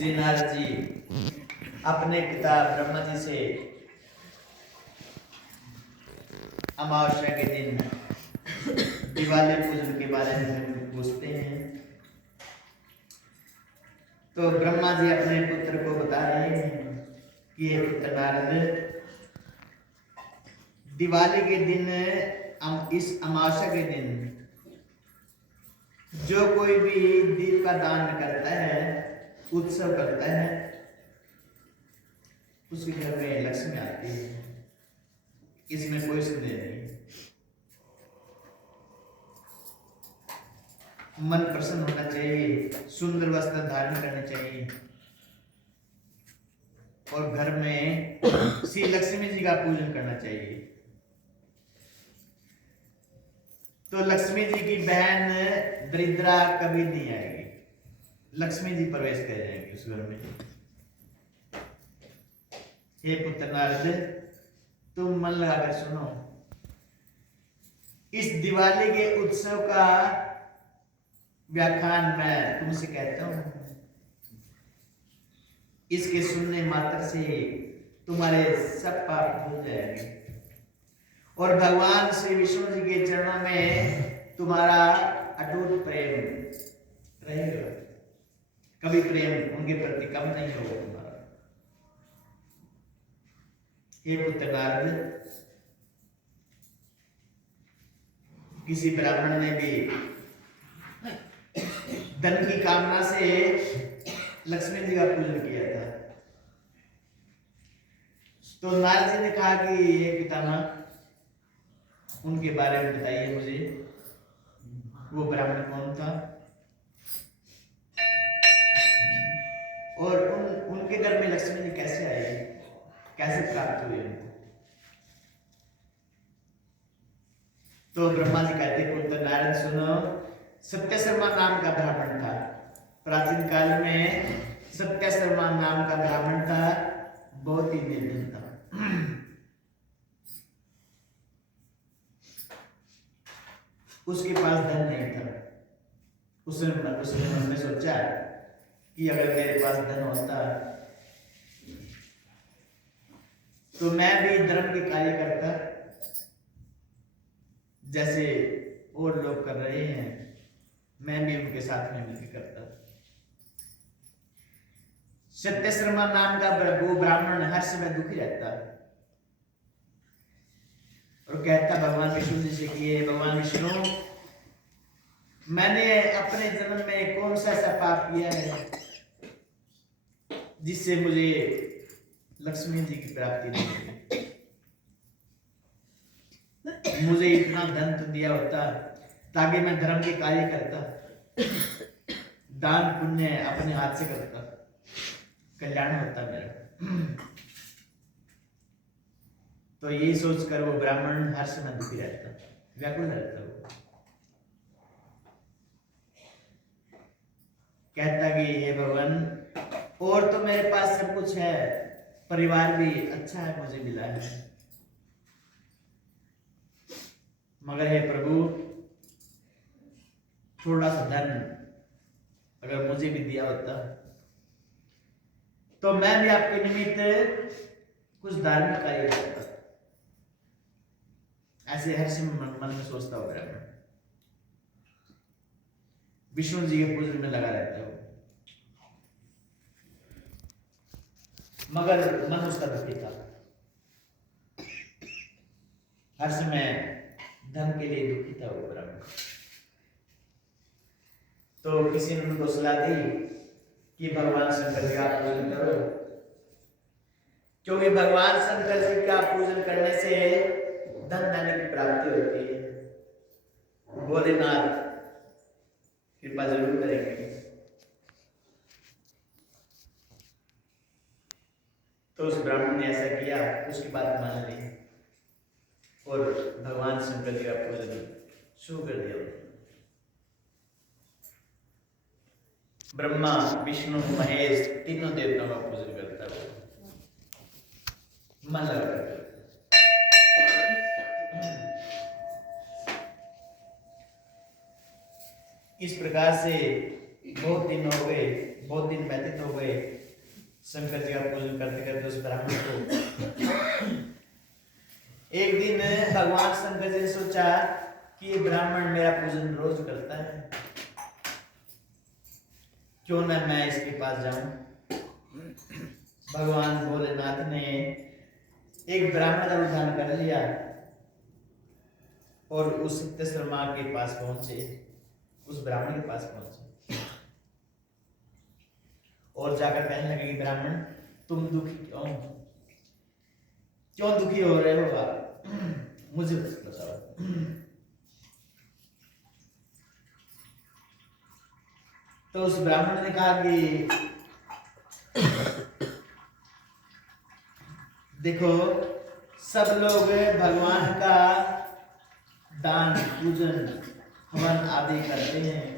श्री नारद जी अपने पिता ब्रह्मा जी से अमावस्या के दिन दिवाली पूजन के बारे में पूछते हैं। तो ब्रह्मा जी अपने पुत्र को बता रहे हैं कि ये पुत्र नारद, दिवाली के दिन, इस अमावस्या के दिन जो कोई भी दीप का दान करता है, उत्सव करता है, उसके घर में लक्ष्मी आती है। इसमें कोई संदेह नहीं। मन प्रसन्न होना चाहिए, सुंदर वस्त्र धारण करने चाहिए और घर में श्री लक्ष्मी जी का पूजन करना चाहिए। तो लक्ष्मी जी की बहन दरिद्रा कभी नहीं आएगी, लक्ष्मी जी प्रवेश कर जाएंगे उस घर में। हे पुत्र नारद, तुम मन लगाकर सुनो। इस दिवाली के उत्सव का व्याख्यान मैं तुमसे कहता हूं। इसके सुनने मात्र से तुम्हारे सब पाप धुल जाएंगे और भगवान श्री विष्णु जी के चरणों में तुम्हारा अटूट प्रेम रहेगा। कभी प्रेम उनके प्रति कम नहीं होगा तुम्हारा। हे पुत्र नारद, किसी ब्राह्मण ने भी धन की कामना से लक्ष्मी जी का पूजन किया था। तो नारद जी ने कहा कि ये पितामह, उनके बारे में बताइए मुझे, वो ब्राह्मण कौन था और उनके घर में लक्ष्मी जी कैसे आई, कैसे प्राप्त हुई उनको। तो ब्रह्मा जी कहते, पुत्र नारद सुनो, सत्यशर्मा नाम का ब्राह्मण था। प्राचीन काल में सत्यशर्मा नाम का ब्राह्मण था, बहुत ही निर्धन था। उसके पास धन नहीं था। उसने मन में सोचा कि अगर मेरे पास धन होता तो मैं भी धर्म के कार्य करता जैसे और लोग कर रहे हैं, मैं भी उनके साथ में मिलकर करता। सत्यशर्मा नाम का वो ब्राह्मण हर समय दुखी रहता और कहता भगवान विष्णु जी से कि भगवान विष्णु, मैंने अपने जन्म में कौन सा ऐसा पाप किया है जिससे मुझे लक्ष्मी जी की प्राप्ति नहीं हुई। मुझे इतना धन तो दिया होता ताकि मैं धर्म के कार्य करता, दान पुण्य अपने हाथ से करता, कल्याण होता मेरा। तो यही सोचकर वो ब्राह्मण हर समय दुखी रहता, व्याकुल रहता। वो कहता कि हे भगवान, और तो मेरे पास सब कुछ है, परिवार भी अच्छा है, मुझे मिला है, मगर हे प्रभु, थोड़ा सा धन अगर मुझे भी दिया होता तो मैं भी आपके निमित्त कुछ धार्मिक कार्य करता। ऐसे हर समय मन में सोचता हो रहा है। विष्णु जी के पूजन में लगा रहता हो, मगर मन उसका दुखी था। हर समय धन के लिए दुखी था वो ब्राह्मण। तो किसी ने उनको सलाह दी कि भगवान शंकर जी का पूजन करो, क्योंकि भगवान शंकर जी का पूजन करने से धन धान्य की प्राप्ति होती है। भोलेनाथ कृपा जरूर करेंगे। तो उस ब्राह्मण ने ऐसा किया, उसकी बात मान ली और भगवान शंकर जी का पूजन शुरू कर दिया। ब्रह्मा, विष्णु, महेश तीनों देवताओं का पूजन करता है। मन लगा। इस प्रकार से बहुत दिन हो गए, बहुत दिन व्यतीत हो गए शंकर जी का पूजन करते करते उस ब्राह्मण को। एक दिन भगवान शंकर जी ने सोचा कि ये ब्राह्मण मेरा पूजन रोज करता है, क्यों ना मैं इसके पास जाऊं। भगवान भोलेनाथ ने एक ब्राह्मण का रूप धारण कर लिया और उस शर्मा के पास पहुंचे, उस ब्राह्मण के पास पहुंचे और जाकर कहने लगे कि ब्राह्मण तुम दुखी क्यों दुखी हो रहे हो आप, मुझे बताओ। तो उस ब्राह्मण ने कहा कि देखो सब लोग भगवान का दान पूजन हवन आदि करते हैं,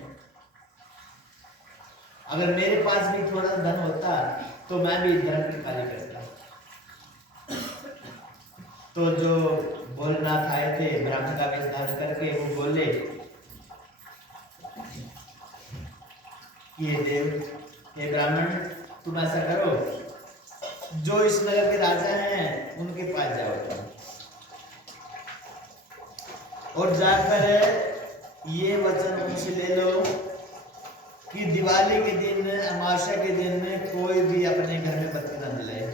अगर मेरे पास भी थोड़ा धन होता तो मैं भी धर्म की कार्य करता। तो जो भोलेनाथ आए थे ब्राह्मण का वेश धारण करके, वो बोले ये देव, ये ब्राह्मण तुम ऐसा करो, जो इस नगर के राजा हैं उनके पास जाओ और जाकर ये वचन उनसे ले लो कि दिवाली के दिन, अमावस्या के दिन कोई भी अपने घर में बत्ती न जलाए,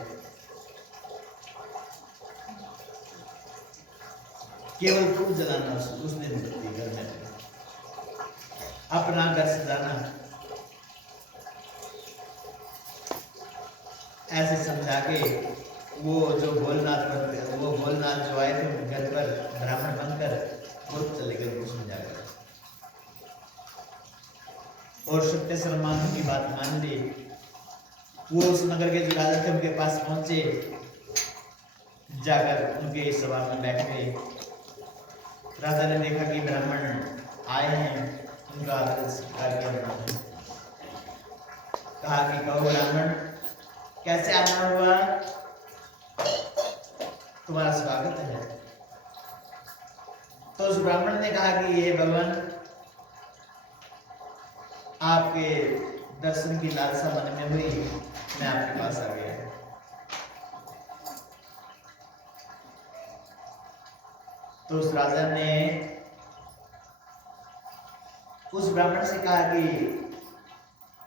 केवल तुम जलाना उस दिन बत्ती घर में, अपना घर सजाना। ऐसे समझा के वो जो भोलेनाथ जो आए थे घर पर ब्राह्मण बनकर वो चले गए वो समझाकर, और सत्य शर्मा की बात मान ली। वो उस नगर के जो राजा थे उनके पास पहुंचे, जाकर उनके सभा में बैठ गए। राजा ने देखा कि ब्राह्मण आए हैं, उनका आदर सत्कार किया। कहा कि कहो ब्राह्मण कैसे आना हुआ, तुम्हारा स्वागत है। तो उस ब्राह्मण ने कहा कि ये भगवान आपके दर्शन की लालसा मन में हुई, मैं आपके पास आ गया। तो उस राजा ने उस ब्राह्मण से कहा कि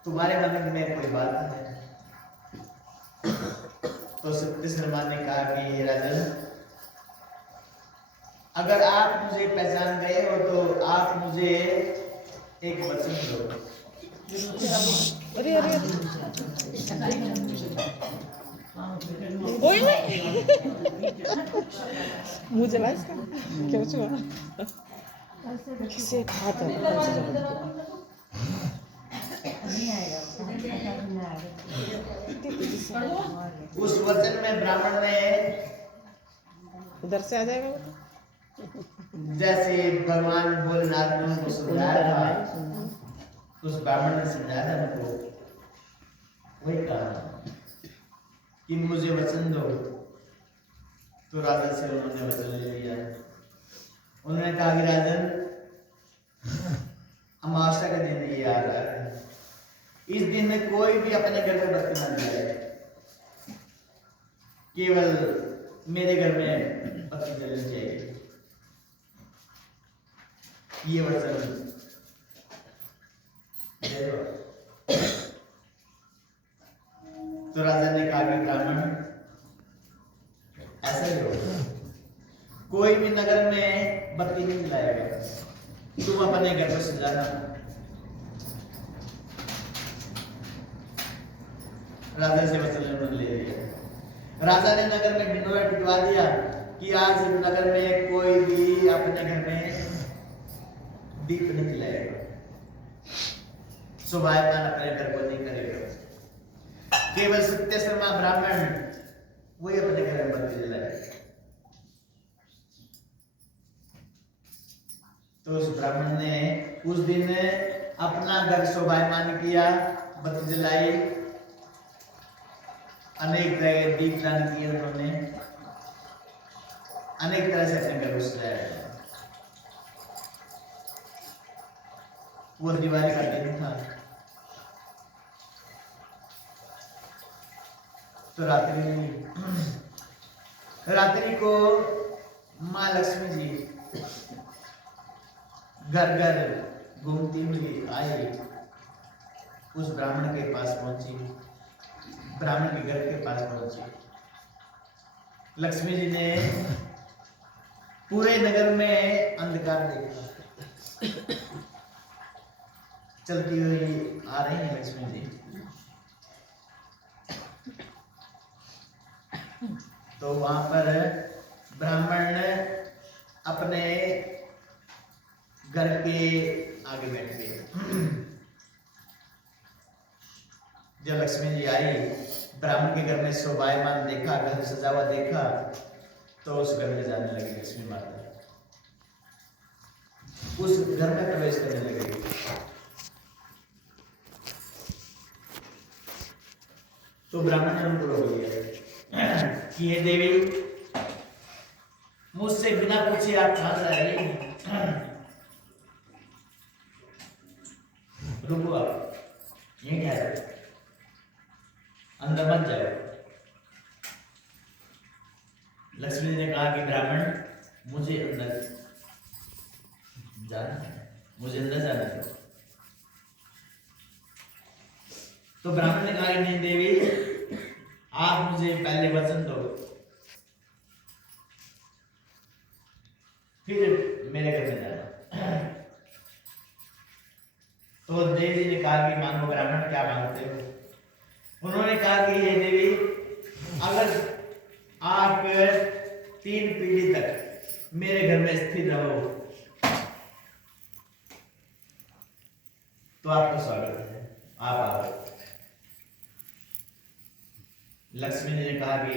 तुम्हारे मन में कोई बात है। तो सत्य शर्मा ने कहा कि राजन, अगर आप मुझे पहचान गए हो तो आप मुझे एक वचन दो। अरे अरे मुझे इसका क्या हुआ किसे खाता उस वचन में ब्राह्मण ने उधर से आ जाएगा जैसे भगवान भोलेनाथ ने उनको समझाया था, उस ब्राह्मण ने समझाया था उनको, वही कहा कि मुझे वचन दो। तो राजा से उन्होंने वचन ले लिया। उन्होंने कहा कि राजन, अमावस्या का दिन ये आ रहा है, इस दिन में कोई भी अपने घर में बत्ती न जलाए, केवल मेरे घर में बत्ती जलनी चाहिए। ये वचन दे दो। तो राजा ने कहा कि ब्राह्मण ऐसा ही हो, कोई भी नगर में बत्ती नहीं जलाएगा, तुम अपने घर पर सजाना। राजा से वचन ले लिया। राजा ने नगर में ढिंडोरा पिटवा दिया कि आज नगर में कोई भी अपने घर में दीप नहीं जलाएगा, शोभायमान अपने घर को नहीं करेगा, केवल सत्य शर्मा ब्राह्मण वही अपने घर में बत्ती जलाएगा। तो उस ब्राह्मण ने उस दिन अपना घर शोभायमान किया, बत्ती जलाई, अनेक तरह दीप दान किए उन्होंने, अनेक तरह से अपने घर को सजाया। वो दिवाली का दिन था। तो रात्रि को माँ लक्ष्मी जी घर घर घूमती हुई आई, उस ब्राह्मण के पास पहुंची, ब्राह्मण के घर के पास पहुंची। लक्ष्मी जी ने पूरे नगर में अंधकार देखा। चलती हुई आ रही है लक्ष्मी जी, तो वहां पर ब्राह्मण अपने घर के आगे बैठ गए। जब लक्ष्मी जी आई, ब्राह्मण के घर में शोभायमान देखा, घर सजा हुआ देखा, तो उस घर में जाने लगी लक्ष्मी माता, उस घर में प्रवेश करने लगी। तो ब्राह्मण ने उनको रोक लिया कि हे देवी, मुझसे बिना पूछे आप कहां से आई? रुको, आप ये क्या है, अंदर मत जाओ। लक्ष्मी ने कहा कि ब्राह्मण, मुझे अंदर जाना है, मुझे अंदर जाना है। तो ब्राह्मण ने कहा कि नहीं देवी, आप मुझे पहले वचन दो, फिर मेरे घर में जाना। तो देवी जी ने कहा कि मांगो ब्राह्मण, क्या मांगते हो? उन्होंने कहा कि ये देवी, अगर आप 3 पीढ़ी तक मेरे घर में स्थिर रहो तो आपका स्वागत है, आप आओ। लक्ष्मी जी ने कहा कि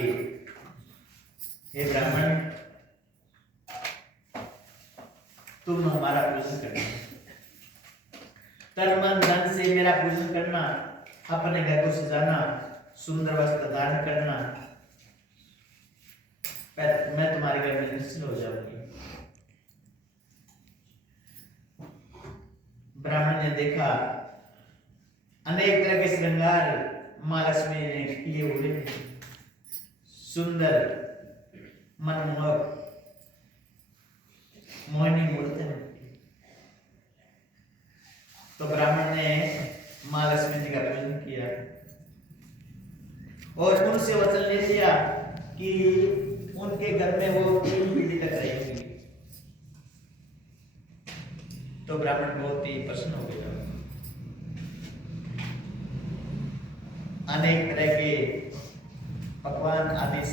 हे ब्राह्मण, तुम हमारा पूजन करना, तन मन धन से मेरा पूजन करना, अपने घर को सजाना, सुंदर वस्त्र धारण करना, मैं तुम्हारे घर में निश्चित हो जाऊंगी। ब्राह्मण ने देखा अनेक तरह के श्रृंगार माँ लक्ष्मी ने किए हुए, सुंदर मनमोहक मोहिनी मूर्ति। तो ब्राह्मण ने माँ लक्ष्मी जी का पूजन किया और उनसे वचन ले लिया कि उनके घर में वो 3 पीढ़ी तक रहेंगी। तो ब्राह्मण बहुत ही प्रसन्न हो गया। अनेक तरह के पकवान आदि